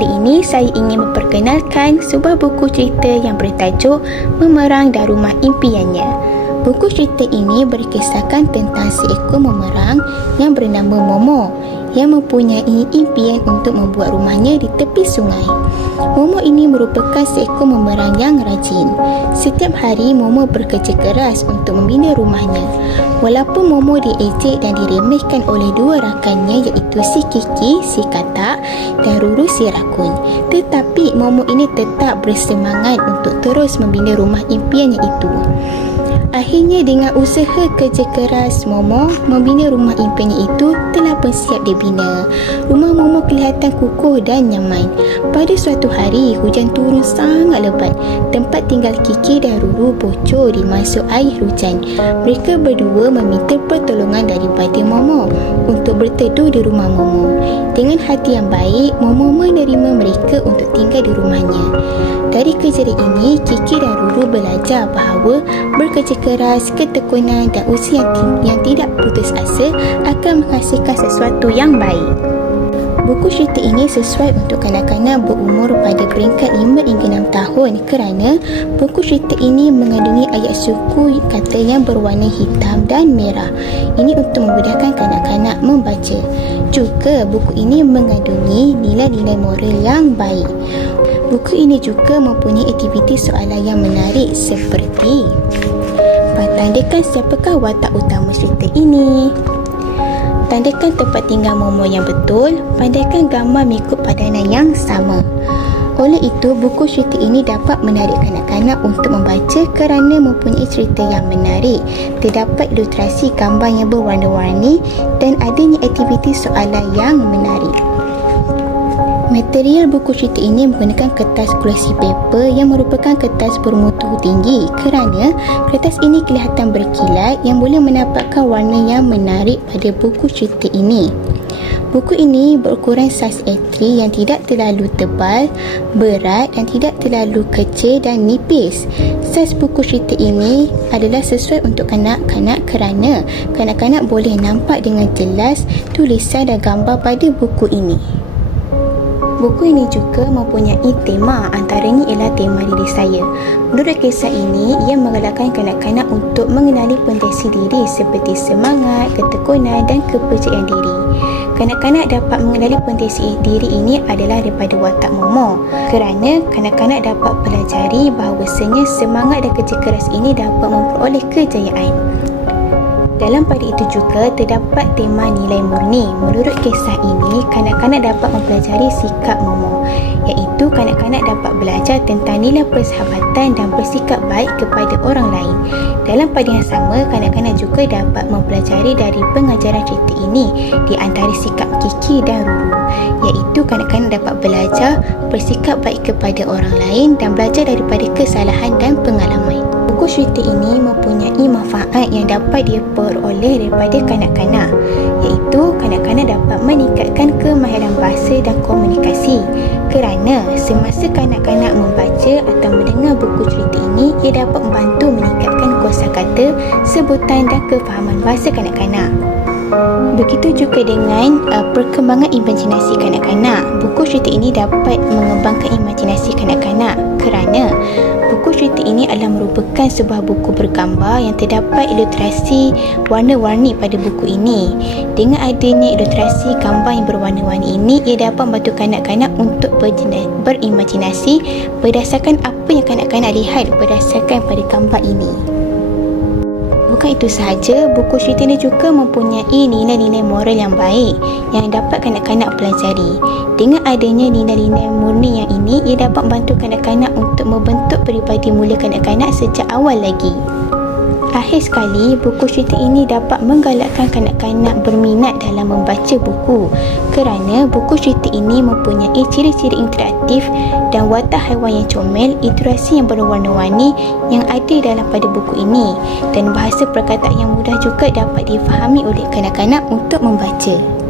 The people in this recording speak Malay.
ini saya ingin memperkenalkan sebuah buku cerita yang bertajuk Memerang dan Rumah Impiannya. Buku cerita ini berkisahkan tentang seekor memerang yang bernama Momo yang mempunyai impian untuk membuat rumahnya di tepi sungai. Momo ini merupakan seekor memerang yang rajin. Setiap hari Momo bekerja keras untuk membina rumahnya. Walaupun Momo diejek dan diremehkan oleh dua rakannya iaitu si Kiki, si Katak dan Ruru si Rakun. Tetapi Momo ini tetap bersemangat untuk terus membina rumah impiannya itu. Akhirnya dengan usaha kerja keras Momo membina rumah impiannya itu telah pun siap dibina. Rumah Momo kelihatan kukuh dan nyaman. Pada suatu hari hujan turun sangat lebat. Tempat tinggal Kiki dan Ruru bocor dimasuk air hujan. Mereka berdua meminta pertolongan daripada Momo untuk berteduh di rumah Momo. Dengan hati yang baik, Momo menerima mereka untuk tinggal di rumahnya. Dari kejadian ini, Kiki dan Ruru belajar bahawa bekerja keras, ketekunan dan usaha yang, yang tidak putus asa akan menghasilkan sesuatu yang baik. Buku cerita ini sesuai untuk kanak-kanak berumur pada peringkat 5 hingga 6 tahun kerana buku cerita ini mengandungi ayat suku kata yang berwarna hitam dan merah. Ini untuk memudahkan kanak-kanak membaca. Juga buku ini mengandungi nilai-nilai moral yang baik. Buku ini juga mempunyai aktiviti soalan yang menarik seperti Tandakan siapakah watak utama cerita ini. Tandakan tempat tinggal Momo yang betul. Pandaikan gambar mengikut padanan yang sama. Oleh itu, buku cerita ini dapat menarik kanak-kanak untuk membaca kerana mempunyai cerita yang menarik. Terdapat ilustrasi gambar yang berwarna-warni dan adanya aktiviti soalan yang menarik. Material buku cerita ini menggunakan kertas glossy paper yang merupakan kertas bermutu tinggi kerana kertas ini kelihatan berkilat yang boleh menampakkan warna yang menarik pada buku cerita ini. Buku ini berukuran saiz A3 yang tidak terlalu tebal, berat dan tidak terlalu kecil dan nipis. Saiz buku cerita ini adalah sesuai untuk kanak-kanak kerana kanak-kanak boleh nampak dengan jelas tulisan dan gambar pada buku ini. Buku ini juga mempunyai tema antaranya ialah tema diri saya. Menurut kisah ini, ia menggalakkan kanak-kanak untuk mengenali potensi diri seperti semangat, ketekunan dan kepercayaan diri. Kanak-kanak dapat mengenali potensi diri ini adalah daripada watak Momo kerana kanak-kanak dapat pelajari bahawasanya semangat dan kerja keras ini dapat memperoleh kejayaan. Dalam pada itu juga terdapat tema nilai murni. Menurut kisah ini, kanak-kanak dapat mempelajari sikap Momo iaitu kanak-kanak dapat belajar tentang nilai persahabatan dan bersikap baik kepada orang lain. Dalam pada yang sama, kanak-kanak juga dapat mempelajari dari pengajaran cerita ini di antara sikap Kiki dan Ruru iaitu kanak-kanak dapat belajar bersikap baik kepada orang lain dan belajar daripada kesalahan dan pengalaman buku cerita ini mempunyai manfaat yang dapat diperoleh daripada kanak-kanak iaitu kanak-kanak dapat meningkatkan kemahiran bahasa dan komunikasi kerana semasa kanak-kanak membaca atau mendengar buku cerita ini ia dapat membantu meningkatkan kuasa kata, sebutan dan kefahaman bahasa kanak-kanak. Begitu juga dengan uh, perkembangan imajinasi kanak-kanak. Buku cerita ini dapat mengembangkan imajinasi kanak-kanak kerana buku cerita ini adalah merupakan sebuah buku bergambar yang terdapat ilustrasi warna-warni pada buku ini. Dengan adanya ilustrasi gambar yang berwarna-warni ini, ia dapat membantu kanak-kanak untuk berimajinasi berdasarkan apa yang kanak-kanak lihat berdasarkan pada gambar ini. Bukan itu sahaja, buku cerita ini juga mempunyai nilai-nilai moral yang baik yang dapat kanak-kanak pelajari. Dengan adanya nilai-nilai murni yang ini, ia dapat membantu kanak-kanak untuk membentuk peribadi mulia kanak-kanak sejak awal lagi. Akhir sekali, buku cerita ini dapat menggalakkan kanak-kanak berminat dalam membaca buku kerana buku cerita ini mempunyai ciri-ciri interaktif dan watak haiwan yang comel, iterasi yang berwarna-warni yang ada dalam pada buku ini dan bahasa perkataan yang mudah juga dapat difahami oleh kanak-kanak untuk membaca.